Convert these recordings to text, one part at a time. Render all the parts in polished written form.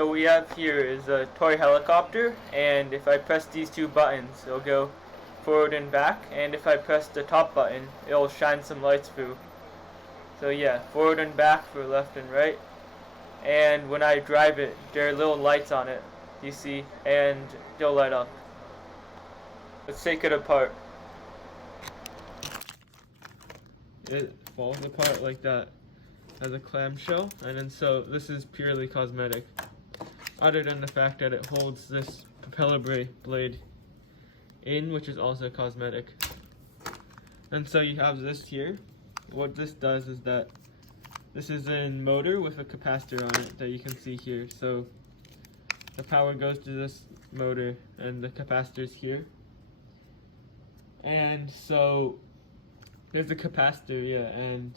So we have here is a toy helicopter, and if I press these two buttons, it'll go forward and back, and if I press the top button, it'll shine some lights through. So yeah, forward and back for left and right. And when I drive it, there are little lights on it, you see, and they'll light up. Let's take it apart. It falls apart like that as a clamshell, and then so this is purely cosmetic, other than the fact that it holds this propeller blade in, which is also cosmetic. And so you have this here. What this does is that this is a motor with a capacitor on it that you can see here. So the power goes to this motor and the capacitor's here. And so there's a capacitor, yeah, and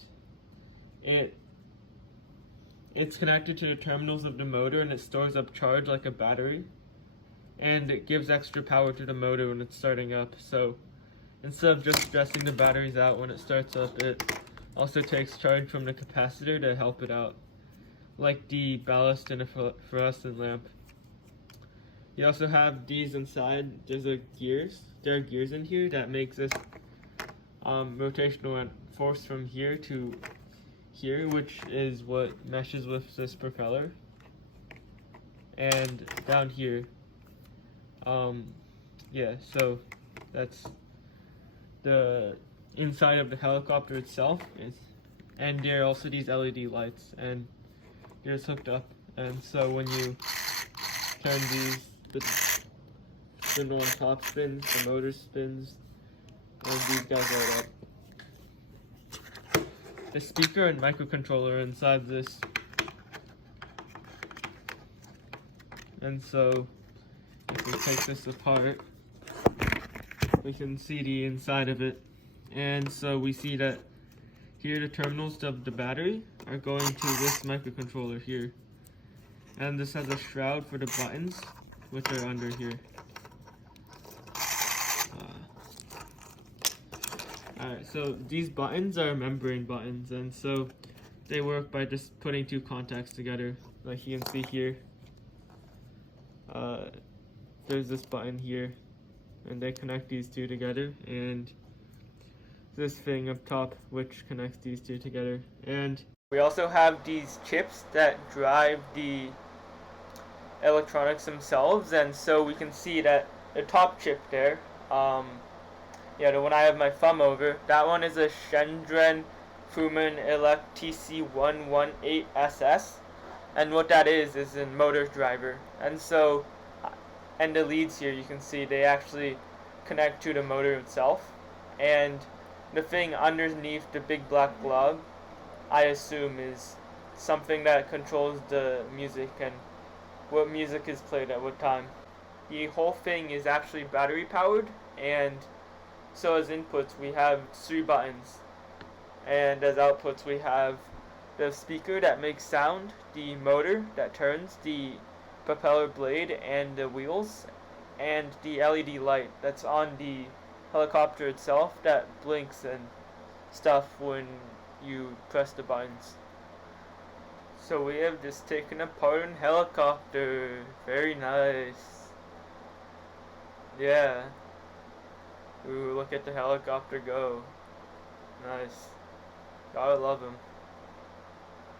it's connected to the terminals of the motor, and it stores up charge like a battery, and it gives extra power to the motor when it's starting up. So instead of just stressing the batteries out when it starts up, it also takes charge from the capacitor to help it out, like the ballast in a fluorescent lamp. You also have these inside. There are gears in here that makes this rotational force from here to here, which is what meshes with this propeller. And down here, yeah, so that's the inside of the helicopter itself. And there are also these LED lights, and they're just hooked up. And so when you turn these, the spindle on top spins, the motor spins, and these guys light up. The speaker and microcontroller inside this. And so if we take this apart, we can see the inside of it. And so we see that here the terminals of the battery are going to this microcontroller here. And this has a shroud for the buttons, which are under here. Alright, so these buttons are membrane buttons, and so they work by just putting two contacts together, like you can see here. There's this button here, and they connect these two together, and this thing up top which connects these two together. And we also have these chips that drive the electronics themselves, and so we can see that the top chip there, yeah, the one I have my thumb over, that one is a Shenzhen Fumin Elect TC118SS, and what that is a motor driver. And so, and the leads here, you can see they actually connect to the motor itself, and the thing underneath the big black glob, I assume, is something that controls the music and what music is played at what time. The whole thing is actually battery powered, and so as inputs we have 3 buttons, and as outputs we have the speaker that makes sound, the motor that turns the propeller blade and the wheels, and the LED light that's on the helicopter itself that blinks and stuff when you press the buttons. So we have just taken apart a helicopter. Very nice. Yeah. Ooh, look at the helicopter go. Nice. Gotta love him.